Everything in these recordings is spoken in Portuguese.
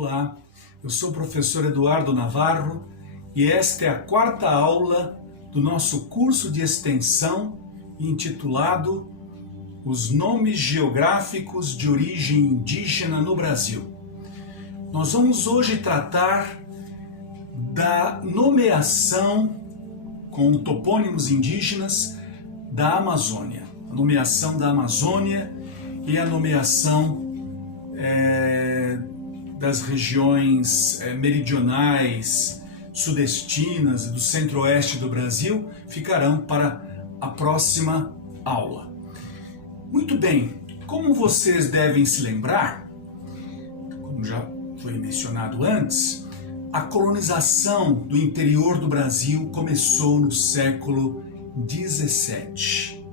Olá, eu sou o professor Eduardo Navarro e esta é a quarta aula do nosso curso de extensão intitulado Os Nomes Geográficos de Origem Indígena no Brasil. Nós vamos hoje tratar da nomeação com topônimos indígenas da Amazônia. A nomeação da Amazônia e a nomeação das regiões meridionais, sudestinas e do centro-oeste do Brasil ficarão para a próxima aula. Muito bem, como vocês devem se lembrar, como já foi mencionado antes, a colonização do interior do Brasil começou no século XVII.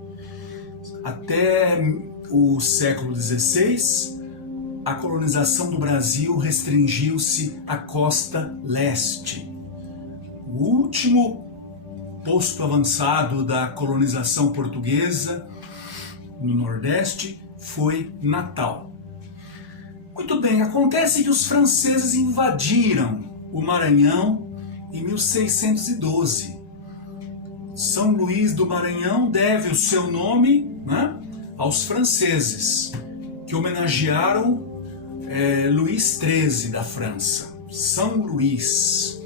Até o século XVI, a colonização do Brasil restringiu-se à costa leste. O último posto avançado da colonização portuguesa no Nordeste foi Natal. Muito bem, acontece que os franceses invadiram o Maranhão em 1612. São Luís do Maranhão deve o seu nome, aos franceses, que homenagearam Luís XIII da França, São Luís.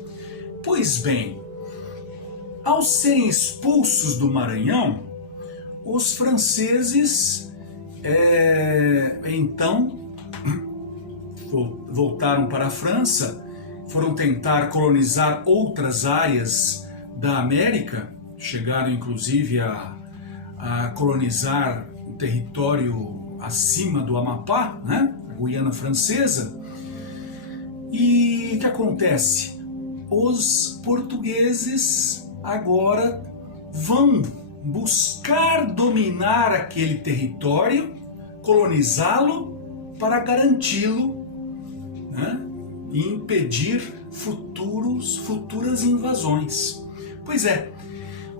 Pois bem, ao serem expulsos do Maranhão, os franceses então voltaram para a França, foram tentar colonizar outras áreas da América, chegaram inclusive a colonizar o território acima do Amapá, a Guiana Francesa. E o que acontece? Os portugueses agora vão buscar dominar aquele território, colonizá-lo para garanti-lo, e impedir futuras invasões. Pois é,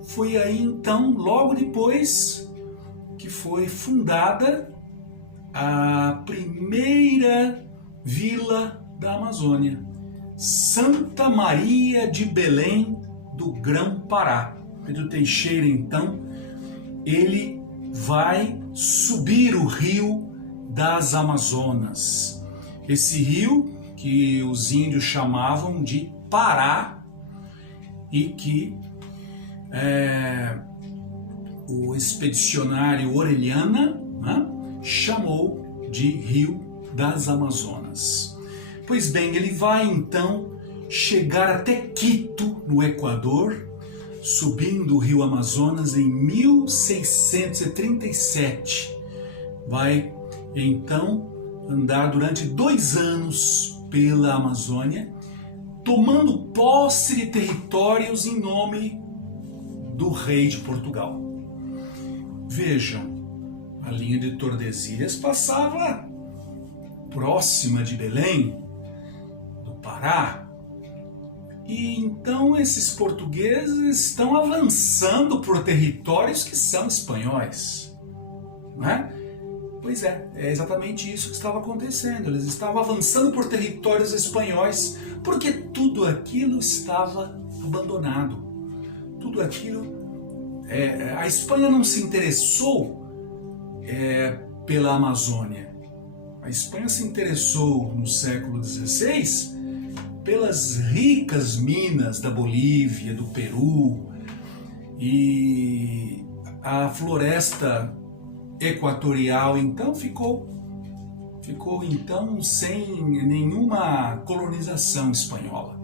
foi aí então, logo depois, que foi fundada a primeira vila da Amazônia, Santa Maria de Belém do Grão-Pará. Pedro Teixeira, então, ele vai subir o rio das Amazonas. Esse rio que os índios chamavam de Pará e que o expedicionário Orellana chamou de Rio das Amazonas. Pois bem, ele vai então chegar até Quito, no Equador, subindo o rio Amazonas em 1637. Vai então andar durante 2 anos pela Amazônia, tomando posse de territórios em nome do rei de Portugal. Vejam, a linha de Tordesilhas passava próxima de Belém, do Pará, e então esses portugueses estão avançando por territórios que são espanhóis, Pois é exatamente isso que estava acontecendo. Eles estavam avançando por territórios espanhóis porque tudo aquilo estava abandonado. Tudo aquilo... a Espanha não se interessou pela Amazônia. A Espanha se interessou no século XVI pelas ricas minas da Bolívia, do Peru, e a floresta equatorial então ficou então sem nenhuma colonização espanhola.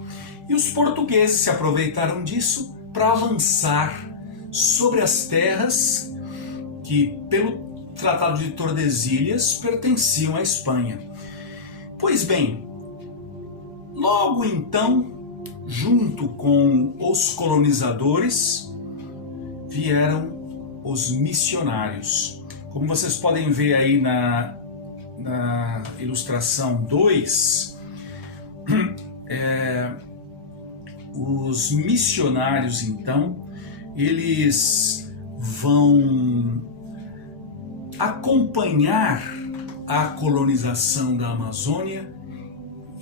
E os portugueses se aproveitaram disso para avançar sobre as terras que, pelo Tratado de Tordesilhas, pertenciam à Espanha. Pois bem, logo então, junto com os colonizadores, vieram os missionários. Como vocês podem ver aí na ilustração 2, os missionários então, eles vão acompanhar a colonização da Amazônia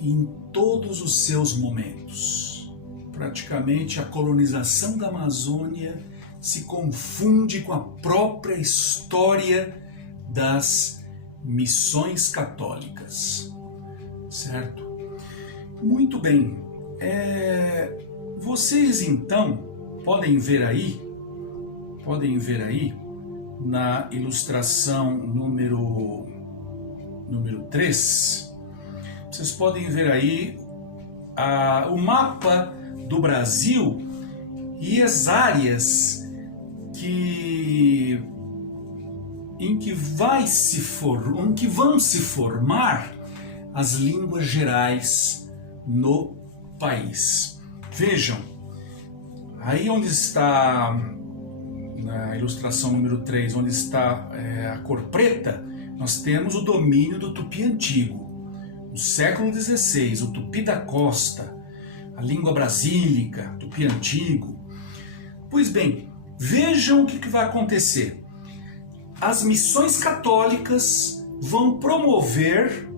em todos os seus momentos. Praticamente a colonização da Amazônia se confunde com a própria história das missões católicas, certo? Muito bem, vocês então podem ver aí na ilustração número 3, vocês podem ver aí o mapa do Brasil e as áreas em que vão se formar as línguas gerais no país. Vejam, aí onde está, na ilustração número 3, onde está a cor preta, nós temos o domínio do Tupi antigo. No século XVI, o Tupi da costa, a língua brasílica, Tupi antigo. Pois bem, vejam o que vai acontecer. As missões católicas vão promover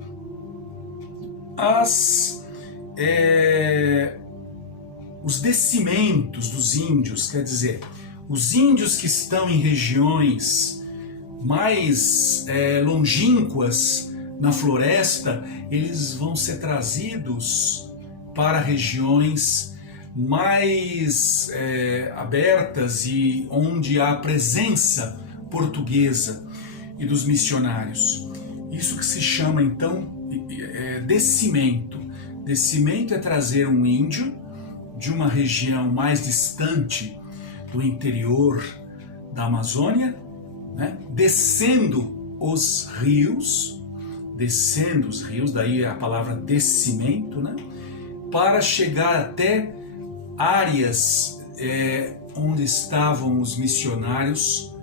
os descimentos dos índios, quer dizer, os índios que estão em regiões mais longínquas na floresta, eles vão ser trazidos para regiões mais abertas e onde há presença portuguesa e dos missionários. Isso que se chama então descimento. Descimento é trazer um índio de uma região mais distante do interior da Amazônia, né, descendo os rios, daí a palavra descimento, né, para chegar até áreas onde estavam os missionários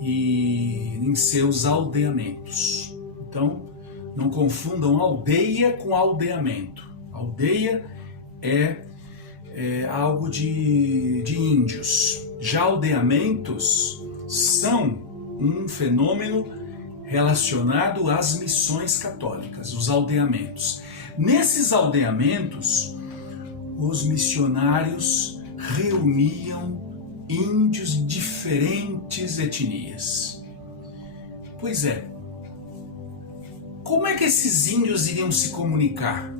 e em seus aldeamentos. Então, não confundam aldeia com aldeamento. Aldeia é algo de índios. Já aldeamentos são um fenômeno relacionado às missões católicas, os aldeamentos. Nesses aldeamentos, os missionários reuniam índios de diferentes etnias. Pois é, como é que esses índios iriam se comunicar?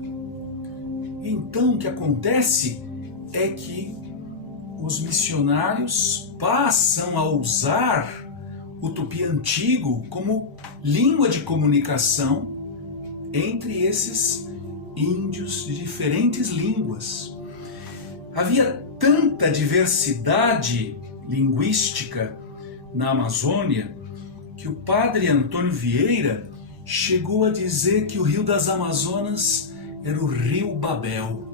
Então, o que acontece é que os missionários passam a usar o Tupi antigo como língua de comunicação entre esses índios de diferentes línguas. Havia tanta diversidade linguística na Amazônia que o padre Antônio Vieira chegou a dizer que o Rio das Amazonas era o Rio Babel.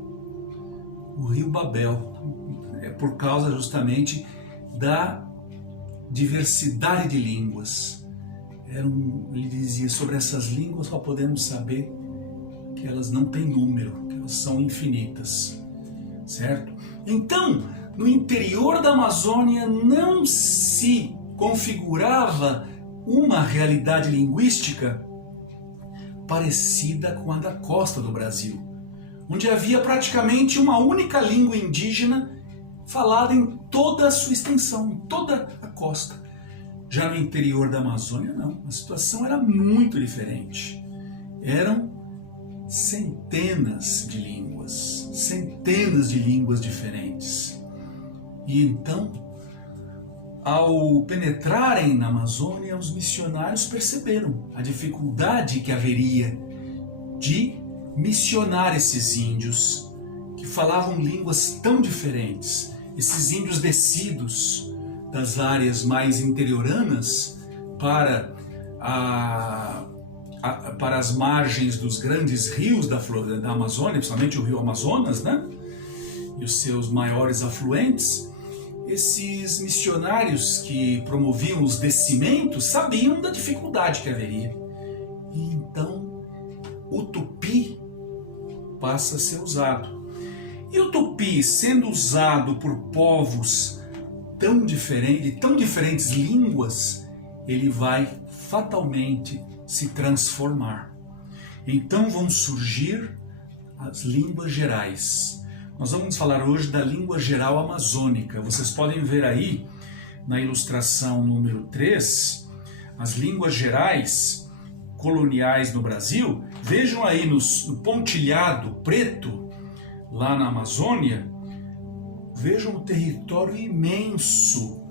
O Rio Babel é por causa justamente da diversidade de línguas. Ele dizia, sobre essas línguas só podemos saber que elas não têm número, que elas são infinitas, certo? Então, no interior da Amazônia não se configurava uma realidade linguística parecida com a da costa do Brasil, onde havia praticamente uma única língua indígena falada em toda a sua extensão, em toda a costa. Já no interior da Amazônia, não. A situação era muito diferente. Eram centenas de línguas diferentes. E então, ao penetrarem na Amazônia, os missionários perceberam a dificuldade que haveria de missionar esses índios que falavam línguas tão diferentes, esses índios descidos das áreas mais interioranas para as margens dos grandes rios da Amazônia, principalmente o rio Amazonas, né? E os seus maiores afluentes. Esses missionários que promoviam os descimentos sabiam da dificuldade que haveria. E então o Tupi passa a ser usado. E o Tupi, sendo usado por povos tão diferentes línguas, ele vai fatalmente se transformar. Então vão surgir as línguas gerais. Nós vamos falar hoje da língua geral amazônica. Vocês podem ver aí na ilustração número 3, as línguas gerais coloniais no Brasil. Vejam aí no pontilhado preto, lá na Amazônia, vejam o território imenso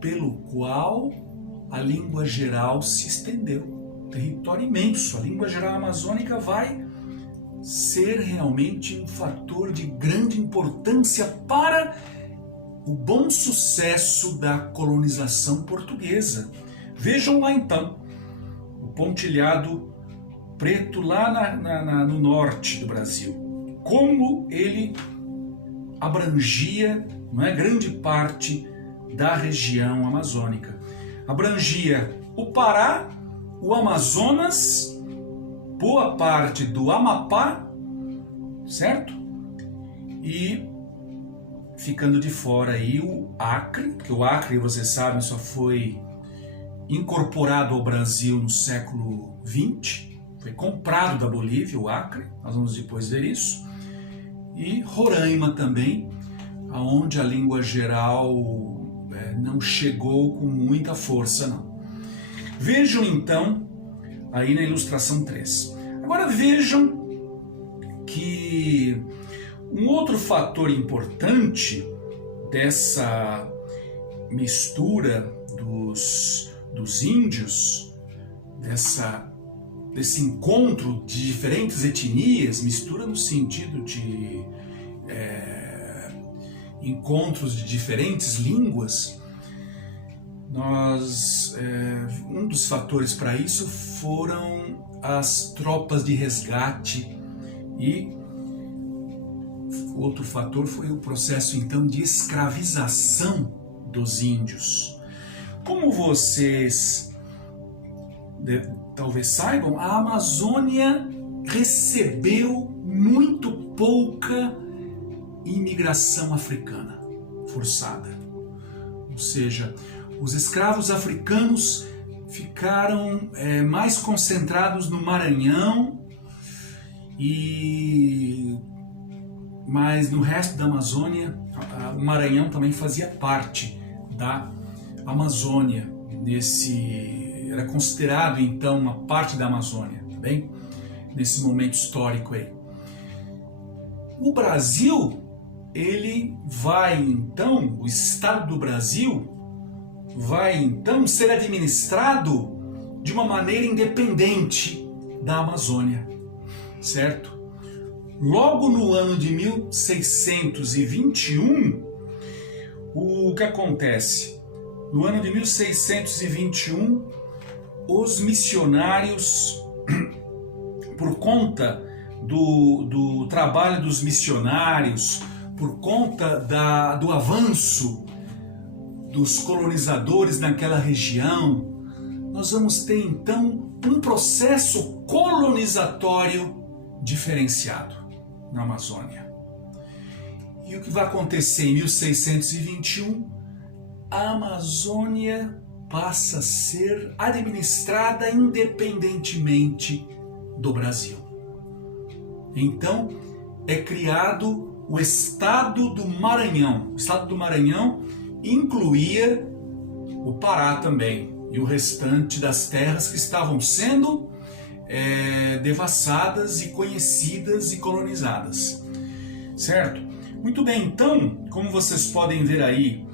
pelo qual a língua geral se estendeu. Território imenso. A língua geral amazônica vai ser realmente um fator de grande importância para o bom sucesso da colonização portuguesa. Vejam lá então, o pontilhado preto lá no norte do Brasil, como ele abrangia, não é, grande parte da região amazônica. Abrangia o Pará, o Amazonas, boa parte do Amapá, certo? E ficando de fora aí o Acre, que o Acre, vocês sabem, só foi incorporado ao Brasil no século XX, foi comprado da Bolívia, o Acre, nós vamos depois ver isso, e Roraima também, onde a língua geral não chegou com muita força, não. Vejam então, aí na ilustração 3. Agora vejam que um outro fator importante dessa mistura dos índios, desse encontro de diferentes etnias, mistura no sentido de encontros de diferentes línguas, um dos fatores para isso foram as tropas de resgate, e outro fator foi o processo então de escravização dos índios. Como vocês talvez saibam, a Amazônia recebeu muito pouca imigração africana forçada. Ou seja, os escravos africanos ficaram mais concentrados no Maranhão, mas no resto da Amazônia, o Maranhão também fazia parte da Amazônia, era considerado então uma parte da Amazônia, tá bem? Nesse momento histórico aí. O Brasil, ele vai então, o Estado do Brasil vai então ser administrado de uma maneira independente da Amazônia, certo? Logo no ano de 1621, o que acontece? No ano de 1621, os missionários, por conta do trabalho dos missionários, por conta do avanço dos colonizadores naquela região, nós vamos ter então um processo colonizatório diferenciado na Amazônia. E o que vai acontecer em 1621? A Amazônia passa a ser administrada independentemente do Brasil. Então, é criado o Estado do Maranhão. O Estado do Maranhão incluía o Pará também e o restante das terras que estavam sendo devassadas e conhecidas e colonizadas. Certo? Muito bem, então, como vocês podem ver aí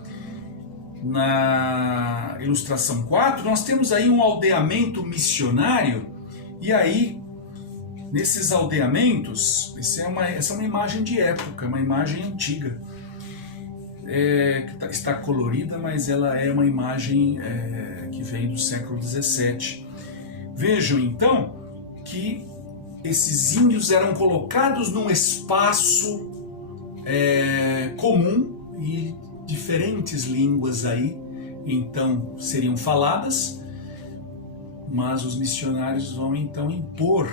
na ilustração 4, nós temos aí um aldeamento missionário, e aí, nesses aldeamentos, essa é uma imagem de época, uma imagem antiga, que está colorida, mas ela é uma imagem que vem do século 17. Vejam então que esses índios eram colocados num espaço comum, e diferentes línguas aí então seriam faladas, mas os missionários vão então impor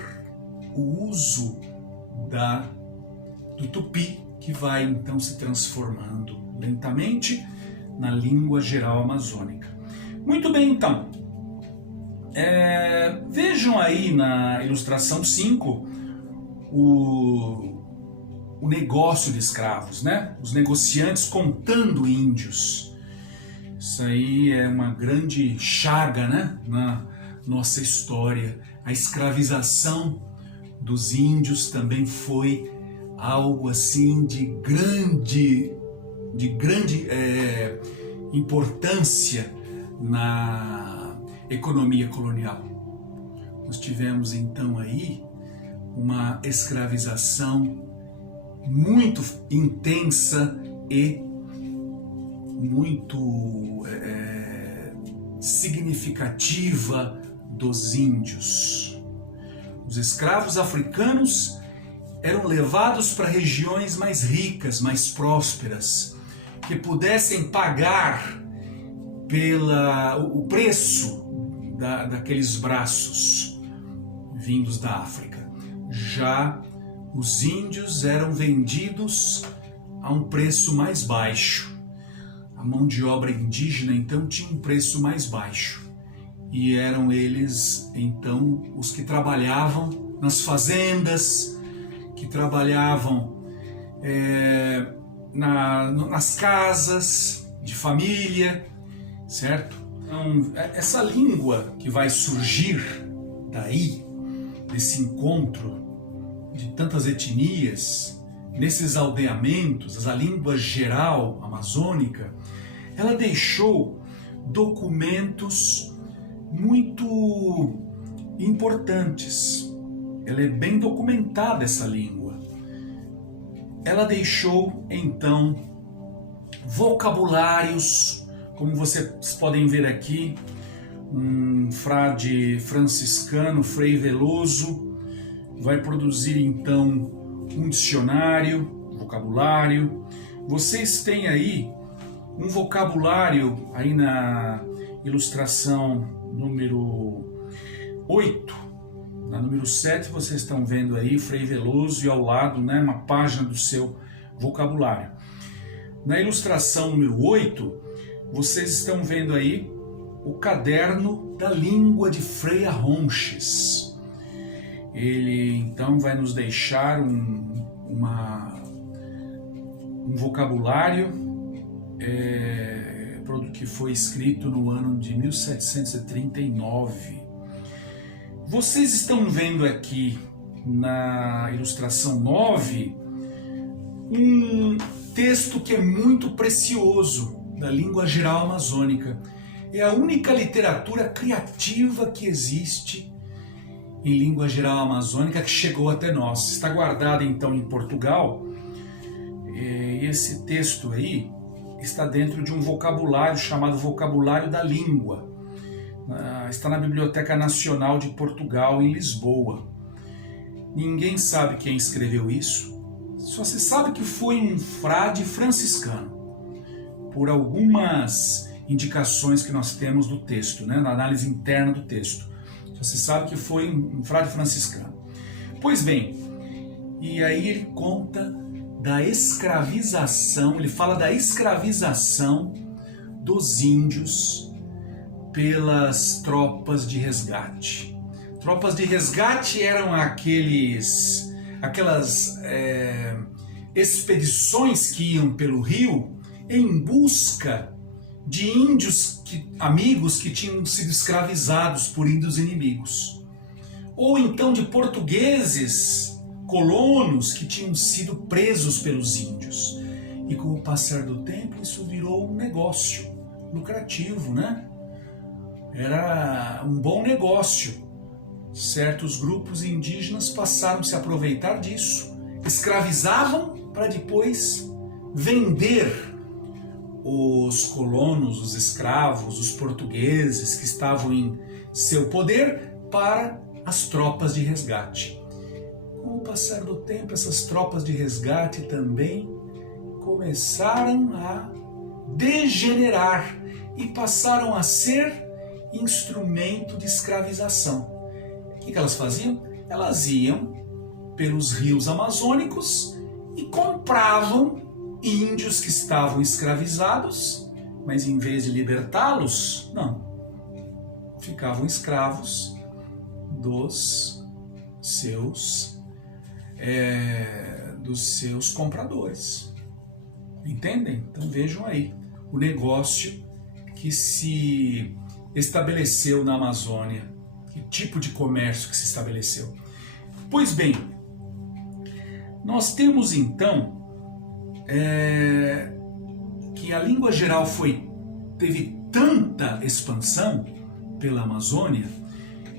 o uso do tupi, que vai então se transformando lentamente na língua geral amazônica. Muito bem, então, vejam aí na ilustração 5 o o negócio de escravos, né? Os negociantes contando índios. Isso aí é uma grande chaga, né? Na nossa história. A escravização dos índios também foi algo assim de grande importância na economia colonial. Nós tivemos então aí uma escravização muito intensa e muito significativa dos índios. Os escravos africanos eram levados para regiões mais ricas, mais prósperas, que pudessem pagar o preço daqueles braços vindos da África. Já os índios eram vendidos a um preço mais baixo. A mão de obra indígena então tinha um preço mais baixo. E eram eles então os que trabalhavam nas fazendas, que trabalhavam nas casas de família, certo? Então, essa língua que vai surgir daí, desse encontro de tantas etnias, nesses aldeamentos, a língua geral amazônica, ela deixou documentos muito importantes. Ela é bem documentada, essa língua. Ela deixou, então, vocabulários, como vocês podem ver aqui, um frade franciscano, Frei Veloso, vai produzir, então, um dicionário, vocabulário. Vocês têm aí um vocabulário, aí na ilustração número 8, na número 7 vocês estão vendo aí Frei Veloso e ao lado, né, uma página do seu vocabulário. Na ilustração número 8, vocês estão vendo aí o caderno da língua de Frei Arronches. Ele então vai nos deixar um vocabulário que foi escrito no ano de 1739. Vocês estão vendo aqui na ilustração 9 um texto que é muito precioso da língua geral amazônica. É a única literatura criativa que existe em língua geral amazônica que chegou até nós. Está guardada então em Portugal. Esse texto aí está dentro de um vocabulário chamado Vocabulário da Língua. Está na Biblioteca Nacional de Portugal, em Lisboa. Ninguém sabe quem escreveu isso, só se sabe que foi um frade franciscano, por algumas indicações que nós temos do texto, né, na análise interna do texto. Só se sabe que foi um frade franciscano. Pois bem, e aí ele conta da escravização, ele fala da escravização dos índios pelas tropas de resgate. Tropas de resgate eram aquelas expedições que iam pelo rio em busca de índios amigos que tinham sido escravizados por índios inimigos, ou então de portugueses colonos que tinham sido presos pelos índios. E com o passar do tempo isso virou um negócio lucrativo, né? Era um bom negócio. Certos grupos indígenas passaram a se aproveitar disso, escravizavam para depois vender os colonos, os escravos, os portugueses que estavam em seu poder para as tropas de resgate. Com o passar do tempo, essas tropas de resgate também começaram a degenerar e passaram a ser instrumento de escravização. O que elas faziam? Elas iam pelos rios amazônicos e compravam índios que estavam escravizados, mas em vez de libertá-los, não, ficavam escravos dos seus dos seus compradores. Entendem? Então vejam aí o negócio que se estabeleceu na Amazônia, que tipo de comércio que se estabeleceu. Pois bem, nós temos então que a língua geral teve tanta expansão pela Amazônia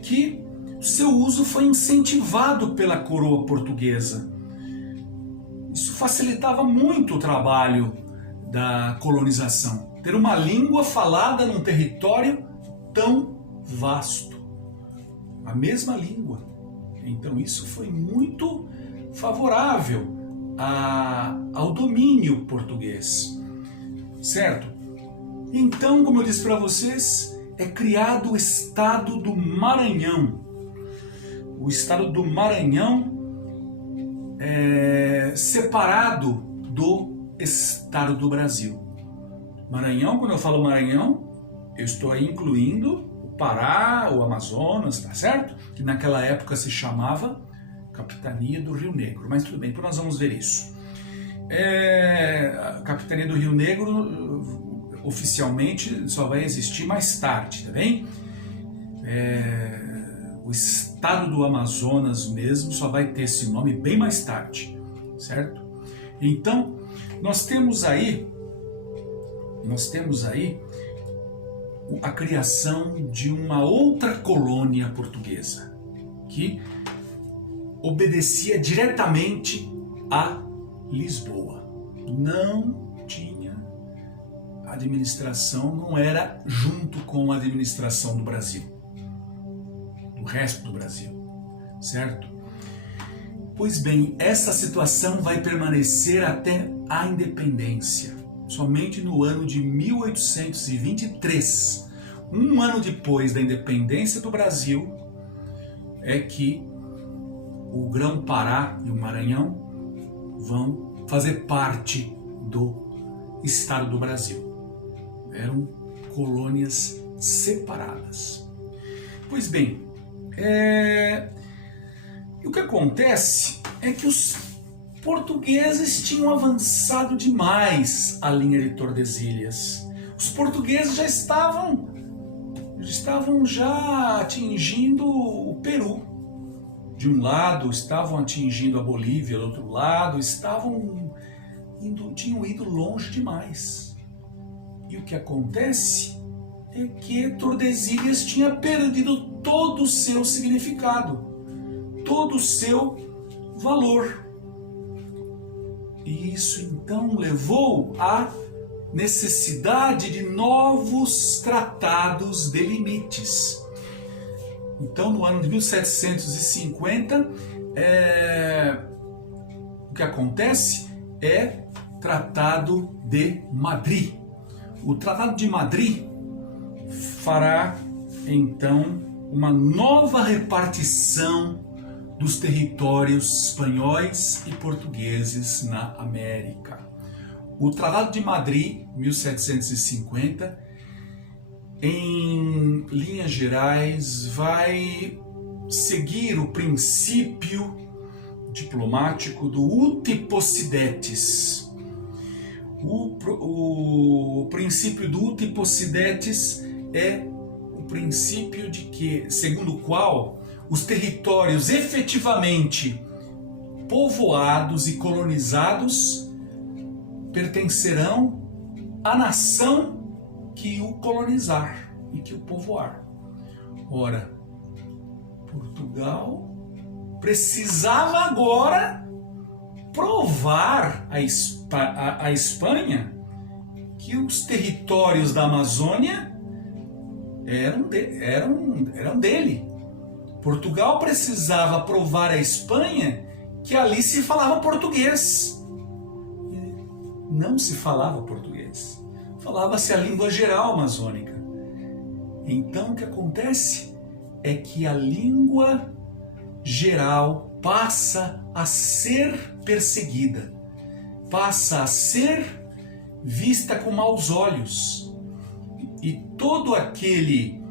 que seu uso foi incentivado pela coroa portuguesa. Isso facilitava muito o trabalho da colonização. Ter uma língua falada num território tão vasto. A mesma língua. Então isso foi muito favorável ao domínio português. Certo? Então, como eu disse para vocês, é criado o Estado do Maranhão. O Estado do Maranhão separado do Estado do Brasil. Maranhão, quando eu falo Maranhão, eu estou aí incluindo o Pará, o Amazonas, tá certo? Que naquela época se chamava Capitania do Rio Negro. Mas tudo bem, nós vamos ver isso. A Capitania do Rio Negro oficialmente só vai existir mais tarde, tá bem? O Estado do Amazonas mesmo só vai ter esse nome bem mais tarde, certo? Então, nós temos aí a criação de uma outra colônia portuguesa que obedecia diretamente a Lisboa. Não tinha administração, não era junto com a administração do Brasil, do resto do Brasil, certo? Pois bem, essa situação vai permanecer até a independência. Somente no ano de 1823, um ano depois da independência do Brasil, é que o Grão-Pará e o Maranhão vão fazer parte do Estado do Brasil. Eram colônias separadas. Pois bem, o que acontece é que os portugueses tinham avançado demais a linha de Tordesilhas. Os portugueses já estavam atingindo o Peru. De um lado, estavam atingindo a Bolívia, do outro lado, tinham ido longe demais. E o que acontece é que Tordesilhas tinha perdido todo o seu significado, todo o seu valor. E isso então levou à necessidade de novos tratados de limites. Então, no ano de 1750, o que acontece é Tratado de Madrid. O Tratado de Madrid fará, então, uma nova repartição dos territórios espanhóis e portugueses na América. O Tratado de Madrid, 1750, em linhas gerais, vai seguir o princípio diplomático do uti possidetis. O princípio do uti possidetis é o princípio de que, segundo o qual os territórios efetivamente povoados e colonizados pertencerão à nação que o colonizar e que o povoar. Ora, Portugal precisava agora provar à Espanha que os territórios da Amazônia eram dele. Portugal precisava provar à Espanha que ali se falava português. Não se falava português. Falava-se a língua geral amazônica. Então o que acontece é que a língua geral passa a ser perseguida, passa a ser vista com maus olhos. E todo aquele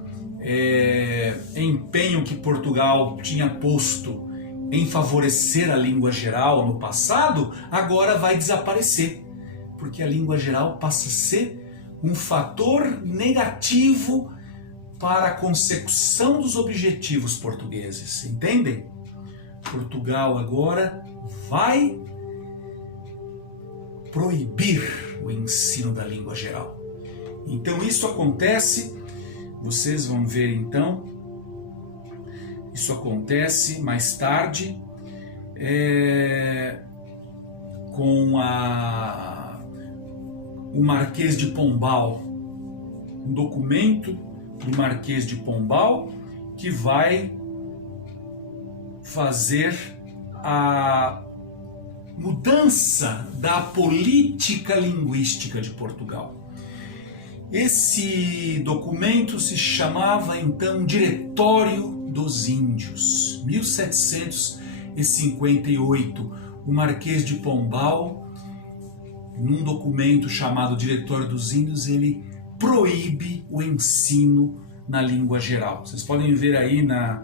empenho que Portugal tinha posto em favorecer a língua geral no passado, agora vai desaparecer, porque a língua geral passa a ser um fator negativo para a consecução dos objetivos portugueses, entendem? Portugal agora vai proibir o ensino da língua geral. Então isso acontece, vocês vão ver então, isso acontece mais tarde com o Marquês de Pombal, um documento do Marquês de Pombal que vai fazer a mudança da política linguística de Portugal. Esse documento se chamava então Diretório dos Índios, 1758. O Marquês de Pombal, num documento chamado Diretório dos Índios, ele proíbe o ensino na língua geral. Vocês podem ver aí na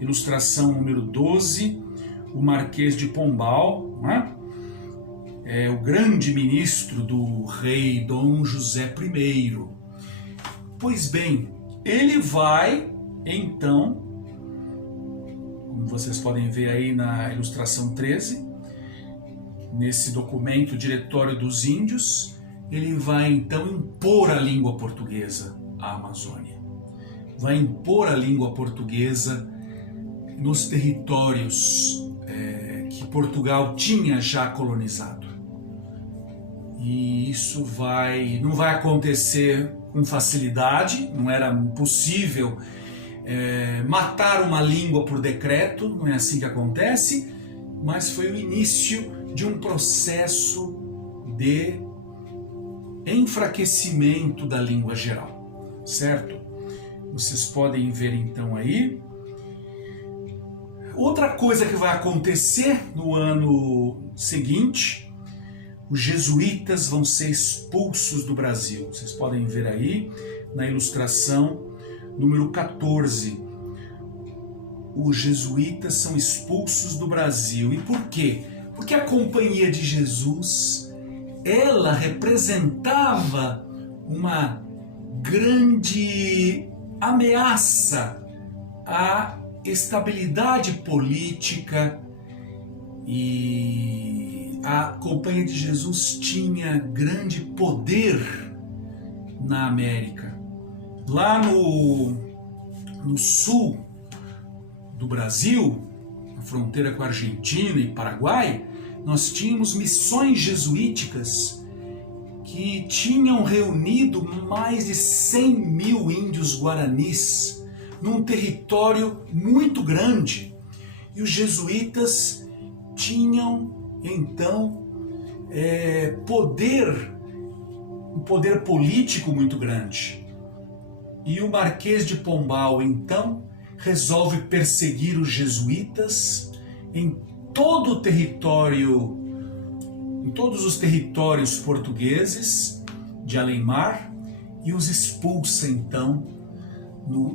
ilustração número 12, o Marquês de Pombal, né? É o grande ministro do rei Dom José I. Pois bem, ele vai, então, como vocês podem ver aí na ilustração 13, nesse documento Diretório dos Índios, ele vai então impor a língua portuguesa à Amazônia. Vai impor a língua portuguesa nos territórios que Portugal tinha já colonizado. E isso não vai acontecer com facilidade, não era possível matar uma língua por decreto, não é assim que acontece, mas foi o início de um processo de enfraquecimento da língua geral, certo? Vocês podem ver então aí. Outra coisa que vai acontecer no ano seguinte, os jesuítas vão ser expulsos do Brasil. Vocês podem ver aí na ilustração número 14. Os jesuítas são expulsos do Brasil. E por quê? Porque a Companhia de Jesus, ela representava uma grande ameaça à estabilidade política, e a Companhia de Jesus tinha grande poder na América. Lá no sul do Brasil, na fronteira com a Argentina e Paraguai, nós tínhamos missões jesuíticas que tinham reunido mais de 100 mil índios guaranis num território muito grande. E os jesuítas tinham, então, um poder político muito grande. E o Marquês de Pombal, então, resolve perseguir os jesuítas em todo o território, em todos os territórios portugueses de além-mar, e os expulsa, então,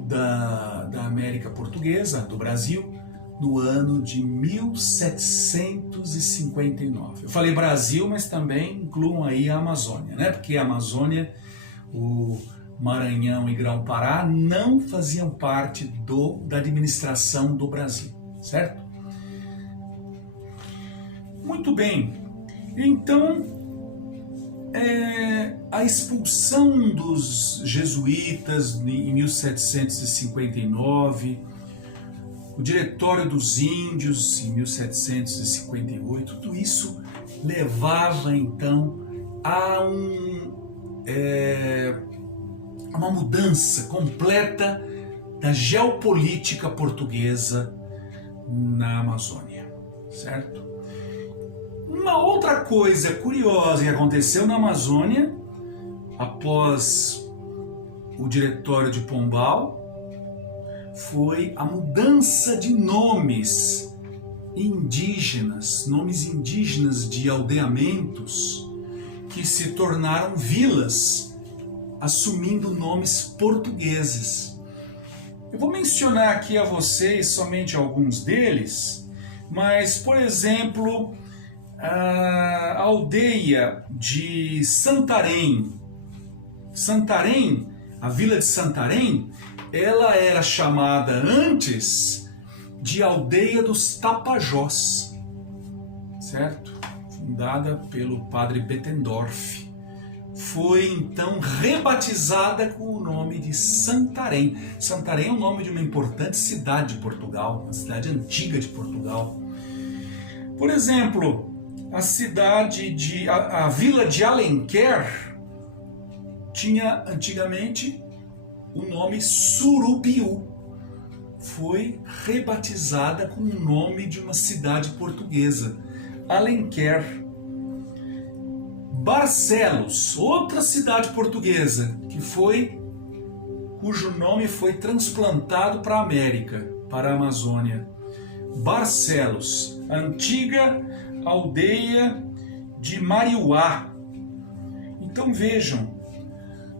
da América Portuguesa, do Brasil, no ano de 1759. Eu falei Brasil, mas também incluam aí a Amazônia, né? Porque a Amazônia, o Maranhão e Grão-Pará não faziam parte da administração do Brasil, certo? Muito bem, então a expulsão dos jesuítas em 1759, o Diretório dos Índios em 1758, tudo isso levava então a uma mudança completa da geopolítica portuguesa na Amazônia, certo? Uma outra coisa curiosa que aconteceu na Amazônia, após o Diretório de Pombal, foi a mudança de nomes indígenas de aldeamentos que se tornaram vilas, assumindo nomes portugueses. Eu vou mencionar aqui a vocês somente alguns deles, Mas, por exemplo, a aldeia de Santarém, a vila de Santarém, ela era chamada antes de aldeia dos Tapajós, certo? Fundada pelo padre Bettendorf. Foi então rebatizada com o nome de Santarém. Santarém é o nome de uma importante cidade de Portugal, uma cidade antiga de Portugal. Por exemplo, a vila de Alenquer tinha antigamente o nome Surupiú. Foi rebatizada com o nome de uma cidade portuguesa, Alenquer. Barcelos, outra cidade portuguesa, cujo nome foi transplantado para a América, para a Amazônia. Barcelos, antiga aldeia de Mariuá. Então vejam,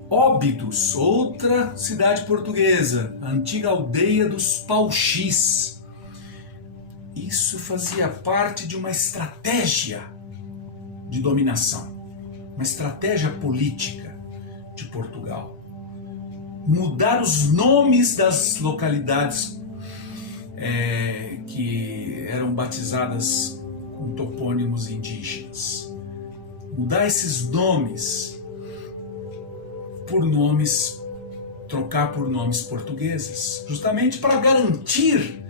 Óbidos, outra cidade portuguesa, a antiga aldeia dos Pauxis. Isso fazia parte de uma estratégia de dominação, uma estratégia política de Portugal. Mudar os nomes das localidades que eram batizadas com topônimos indígenas. Mudar esses nomes trocar por nomes portugueses, justamente para garantir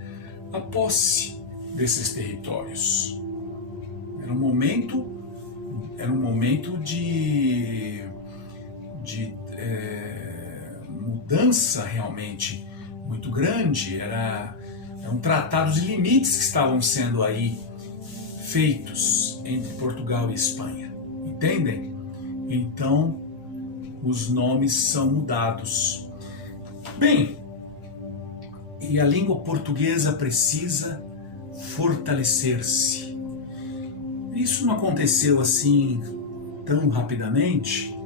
a posse desses territórios. Era um momento de mudança realmente muito grande. Eram tratados de limites que estavam sendo aí feitos entre Portugal e Espanha. Entendem? Então, os nomes são mudados. Bem, e a língua portuguesa precisa fortalecer-se. Isso não aconteceu assim tão rapidamente,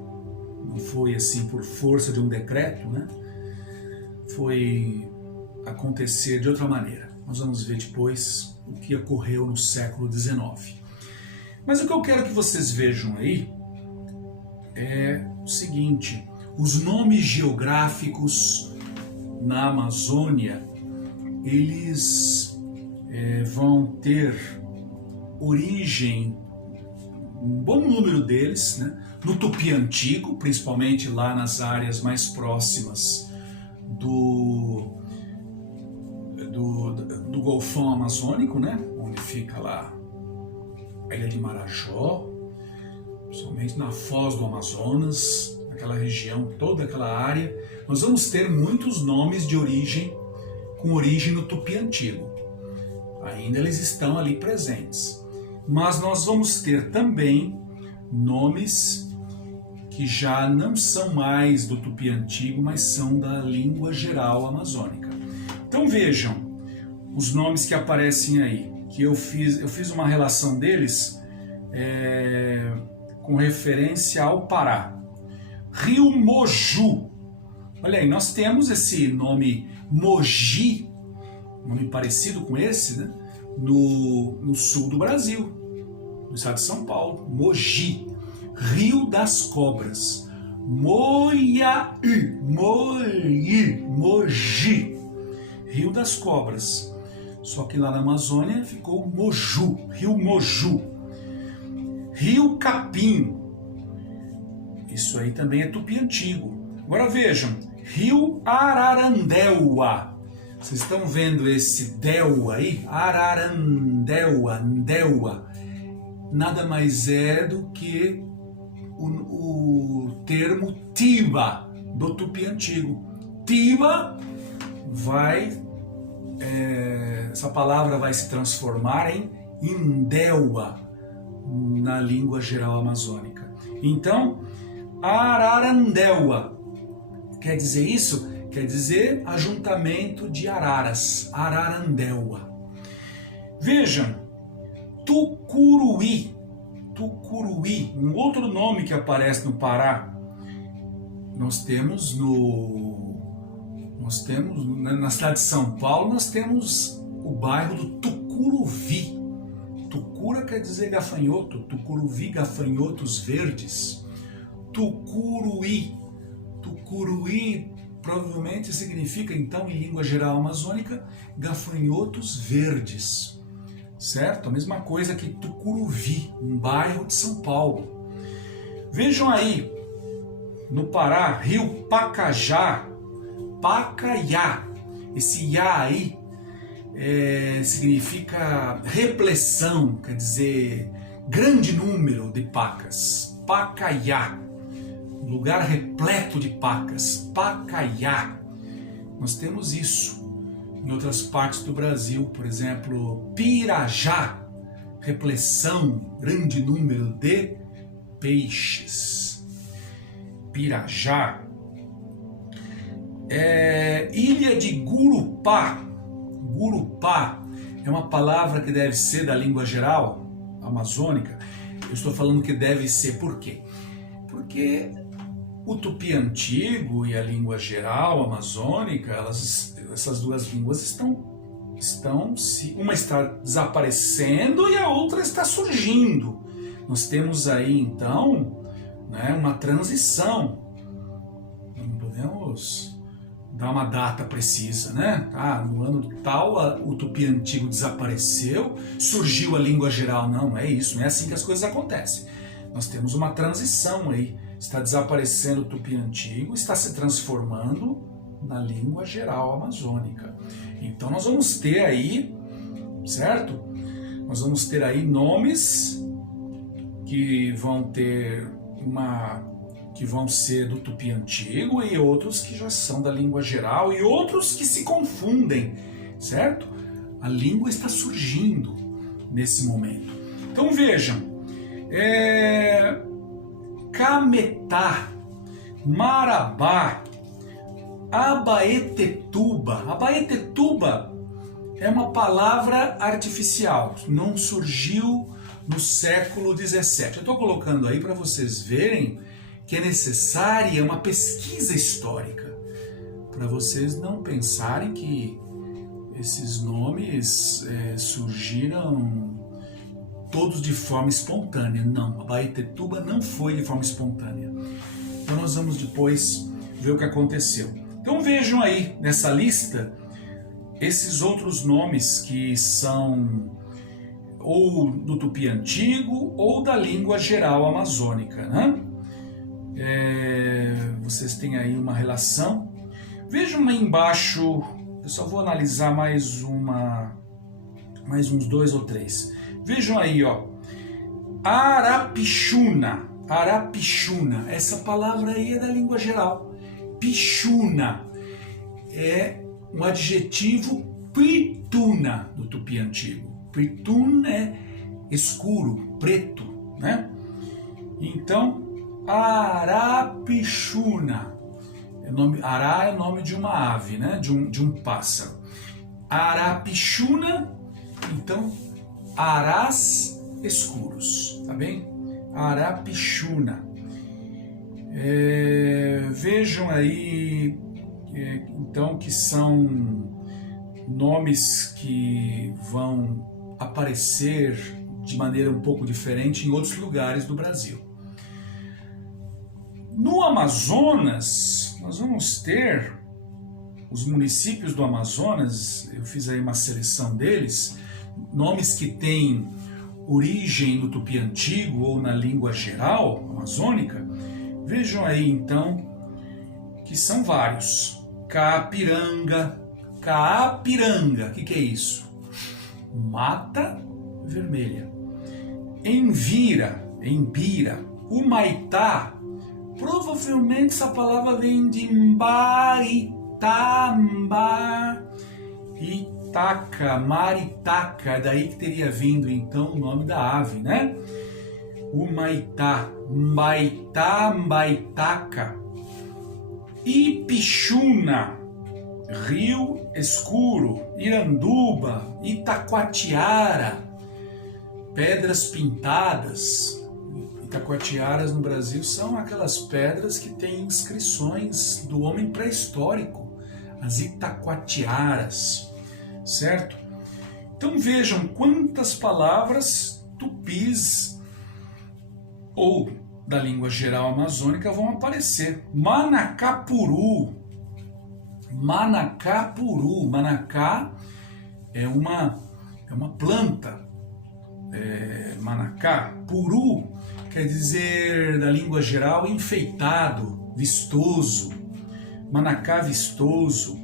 não foi assim por força de um decreto, né? Foi acontecer de outra maneira. Nós vamos ver depois o que ocorreu no século XIX. Mas o que eu quero que vocês vejam aí é o seguinte: os nomes geográficos na Amazônia, eles vão ter origem, um bom número deles, né, no Tupi Antigo, principalmente lá nas áreas mais próximas do Golfão Amazônico, né, onde fica lá a Ilha de Marajó, principalmente na Foz do Amazonas, naquela região, toda aquela área. Nós vamos ter muitos nomes com origem no Tupi Antigo. Ainda eles estão ali presentes. Mas nós vamos ter também nomes que já não são mais do Tupi Antigo, mas são da língua geral amazônica. Então vejam os nomes que aparecem aí, que eu fiz uma relação deles com referência ao Pará. Rio Moju. Olha aí, nós temos esse nome Mogi, nome parecido com esse, né? No sul do Brasil, no estado de São Paulo. Mogi. Rio das Cobras. Mogi. Rio das Cobras. Só que lá na Amazônia ficou Moju, Rio Moju. Rio Capim. Isso aí também é Tupi Antigo. Agora vejam, Rio Ararandeua. Vocês estão vendo esse Deua aí? Ararandeua, Ndeua. Nada mais é do que o termo Tiba do Tupi Antigo. Tiba essa palavra vai se transformar em Indeua na língua geral amazônica. Então, Ararandeua quer dizer isso? Quer dizer ajuntamento de araras, Ararandeua. Vejam, Tucuruí, um outro nome que aparece no Pará. Nós temos na cidade de São Paulo, nós temos o bairro do Tucuruí. tucuruvi. Tucura quer dizer gafanhoto, tucuruvi, gafanhotos verdes. Tucuruí. Tucuruí provavelmente significa, então, em língua geral amazônica, gafanhotos verdes, certo? A mesma coisa que Tucuruvi, um bairro de São Paulo. Vejam aí, no Pará, Rio Pacajá, Pacaiá. Esse iá aí significa repressão, quer dizer, grande número de pacas. Pacaiá. Lugar repleto de pacas, Pacaiá. Nós temos isso em outras partes do Brasil, por exemplo, Pirajá, repressão, grande número de peixes. Pirajá. Ilha de Gurupá. Gurupá é uma palavra que deve ser da língua geral amazônica. Eu estou falando que deve ser, por quê? Porque o tupi antigo e a língua geral amazônica, essas duas línguas estão uma está desaparecendo e a outra está surgindo. Nós temos aí então, né, uma transição. Não podemos dar uma data precisa, né? No ano tal o tupi antigo desapareceu, surgiu a língua geral. Não é isso, não é assim que as coisas acontecem. Nós temos uma transição aí. Está desaparecendo o tupi antigo, está se transformando na língua geral amazônica. Então nós vamos ter aí, certo? Nós vamos ter aí nomes que vão ser do tupi antigo e outros que já são da língua geral e outros que se confundem, certo? A língua está surgindo nesse momento. Então vejam, Cametá, Marabá, Abaetetuba. Abaetetuba é uma palavra artificial, não surgiu no século XVII. Eu estou colocando aí para vocês verem que é necessária uma pesquisa histórica, para vocês não pensarem que esses nomes surgiram todos de forma espontânea. Não, Abaetetuba não foi de forma espontânea. Então nós vamos depois ver o que aconteceu. Então vejam aí nessa lista esses outros nomes que são ou do tupi antigo ou da língua geral amazônica, né? Vocês têm aí uma relação. Vejam aí embaixo, eu só vou analisar mais uns 2 ou 3. Vejam aí, ó, Arapixuna, Arapixuna, essa palavra aí é da língua geral. Pixuna é um adjetivo pituna do tupi antigo. Pitun é escuro, preto, né? Então, Arapixuna, Ará é o nome de uma ave, né? De um pássaro. Arapixuna, então, arás escuros, tá bem? Arapixuna. Vejam aí, então, que são nomes que vão aparecer de maneira um pouco diferente em outros lugares do Brasil. No Amazonas, nós vamos ter os municípios do Amazonas, eu fiz aí uma seleção deles, nomes que têm origem no tupi antigo ou na língua geral amazônica. Vejam aí então que são vários. Caapiranga, Caapiranga, o que é isso? Mata vermelha. Envira, Embira, Humaitá, provavelmente essa palavra vem de Mbaritá, Itaca, Maritaca, daí que teria vindo então o nome da ave, né? Humaitá, Mbaitá, Mbaitaca. Ipixuna, Rio Escuro, Iranduba, Itacoatiara, pedras pintadas. Itacoatiaras no Brasil são aquelas pedras que têm inscrições do homem pré-histórico, as Itacoatiaras, certo? Então vejam quantas palavras tupis ou da língua geral amazônica vão aparecer. Manacapuru. Manacapuru. Manacá é uma planta. Manacá. Puru quer dizer, da língua geral, enfeitado, vistoso. Manacá vistoso.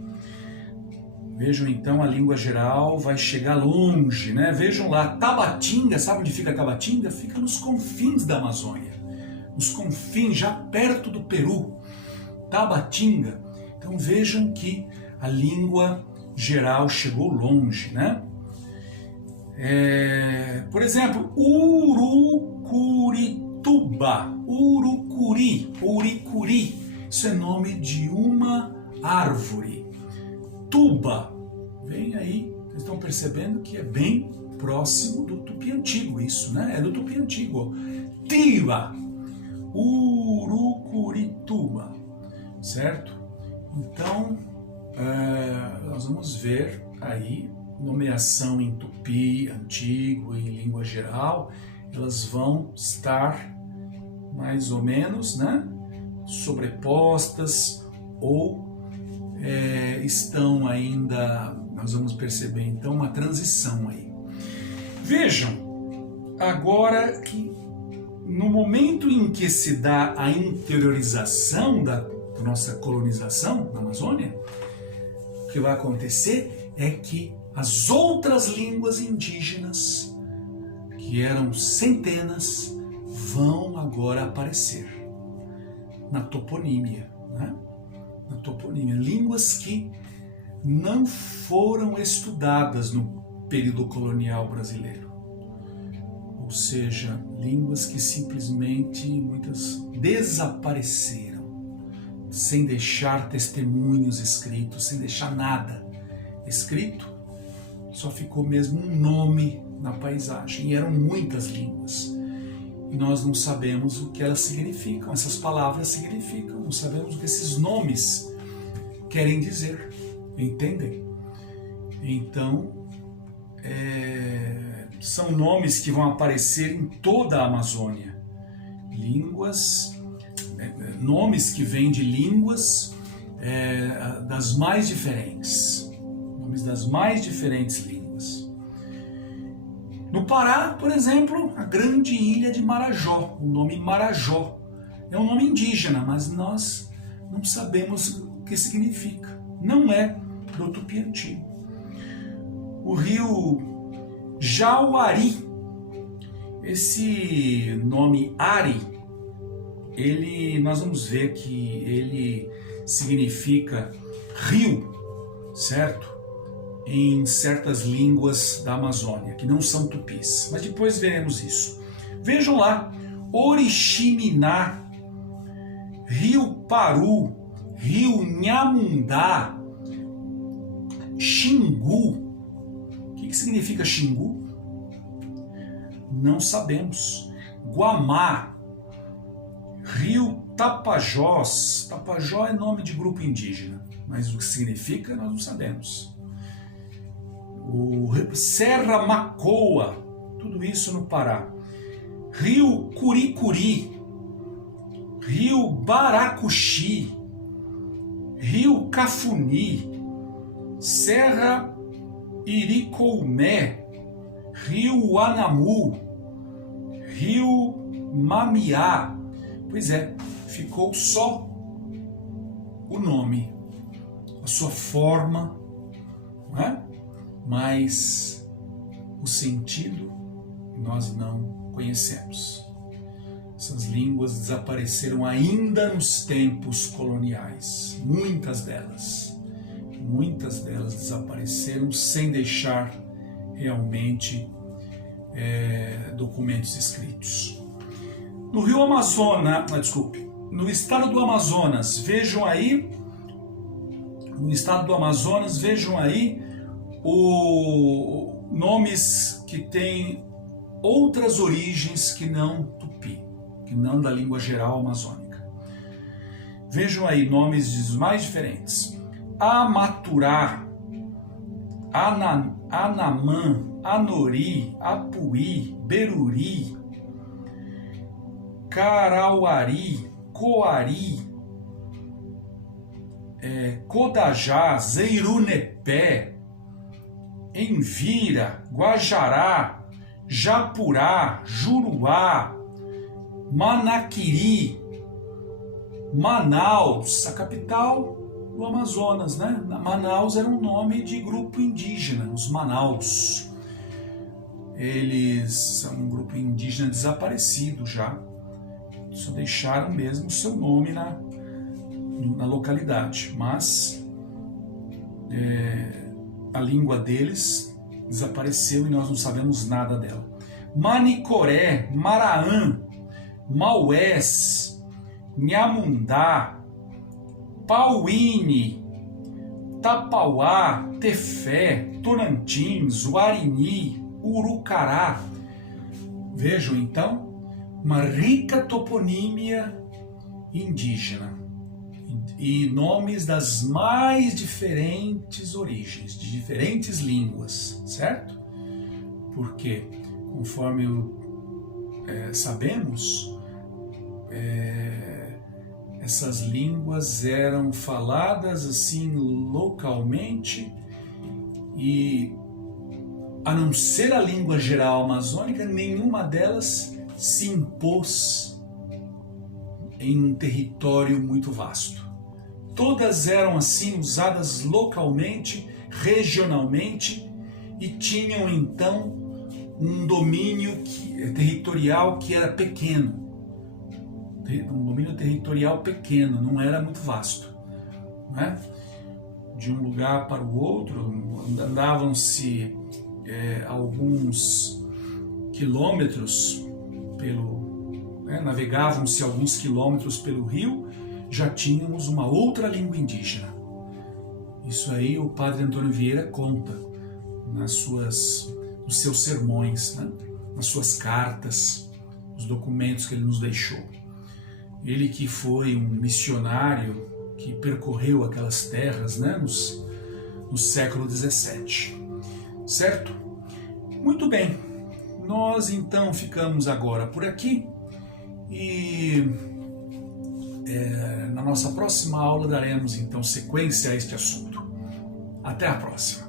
Vejam então, a língua geral vai chegar longe, né? Vejam lá, Tabatinga, sabe onde fica Tabatinga? Fica nos confins da Amazônia, nos confins, já perto do Peru. Tabatinga. Então vejam que a língua geral chegou longe, né? Por exemplo, Urucurituba, Urucuri, Uricuri, isso é nome de uma árvore. Tuba, vem aí, vocês estão percebendo que é bem próximo do tupi antigo isso, né? É do tupi antigo. Tiba, Urucurituba, certo? Então, nós vamos ver aí, nomeação em tupi antigo, em língua geral, elas vão estar mais ou menos, né, sobrepostas ou estão ainda, nós vamos perceber então uma transição aí. Vejam, agora que no momento em que se dá a interiorização da nossa colonização na Amazônia, o que vai acontecer é que as outras línguas indígenas, que eram centenas, vão agora aparecer na toponímia, né? Na toponímia, línguas que não foram estudadas no período colonial brasileiro, ou seja, línguas que simplesmente muitas desapareceram, sem deixar testemunhos escritos, sem deixar nada escrito, só ficou mesmo um nome na paisagem, e eram muitas línguas. E nós não sabemos o que elas significam, essas palavras significam, não sabemos o que esses nomes querem dizer, entendem? Então, são nomes que vão aparecer em toda a Amazônia. Línguas, nomes que vêm de línguas das mais diferentes, nomes das mais diferentes línguas. No Pará, por exemplo, a grande ilha de Marajó, o nome Marajó, é um nome indígena, mas nós não sabemos o que significa. Não é do tupi antigo. O rio Jauari, esse nome Ari, nós vamos ver que ele significa rio, certo? Em certas línguas da Amazônia, que não são tupis. Mas depois veremos isso. Vejam lá, Oriximiná, Rio Paru, Rio Nhamundá, Xingu. O que significa Xingu? Não sabemos. Guamá, Rio Tapajós. Tapajó é nome de grupo indígena, mas o que significa nós não sabemos. O Serra Macoa, tudo isso no Pará. Rio Curicuri, Rio Baracuxi, Rio Cafuni, Serra Iricoumé, Rio Anamu, Rio Mamiá. Pois é, ficou só o nome, a sua forma, não é? Mas o sentido nós não conhecemos. Essas línguas desapareceram ainda nos tempos coloniais. Muitas delas desapareceram sem deixar realmente documentos escritos. No Rio Amazonas, no estado do Amazonas, vejam aí, nomes que têm outras origens que não tupi, que não da língua geral amazônica. Vejam aí nomes mais diferentes. Amaturá, Anamã, Anori, Apuí, Beruri, Carauari, Coari, Codajá, Zeirunepé, Envira, Guajará, Japurá, Juruá, Manaquiri, Manaus, a capital do Amazonas, né? Manaus era um nome de grupo indígena, os Manaus. Eles são um grupo indígena desaparecido já, só deixaram mesmo o seu nome na localidade, mas a língua deles desapareceu e nós não sabemos nada dela. Manicoré, Maraã, Maués, Nhamundá, Pauíne, Tapauá, Tefé, Tonantins, Uarini, Urucará. Vejam então uma rica toponímia indígena e nomes das mais diferentes origens, de diferentes línguas, certo? Porque, conforme sabemos, essas línguas eram faladas assim localmente e, a não ser a língua geral amazônica, nenhuma delas se impôs em um território muito vasto. Todas eram assim usadas localmente, regionalmente e tinham então um domínio territorial que era pequeno. Um domínio territorial pequeno, não era muito vasto, né? De um lugar para o outro, andavam-se alguns quilômetros navegavam-se alguns quilômetros pelo rio, já tínhamos uma outra língua indígena. Isso aí o padre Antônio Vieira conta nos seus sermões, né? Nas suas cartas, os documentos que ele nos deixou. Ele que foi um missionário que percorreu aquelas terras, né, no século XVII. Certo? Muito bem. Nós então ficamos agora por aqui e na nossa próxima aula daremos então sequência a este assunto. Até a próxima.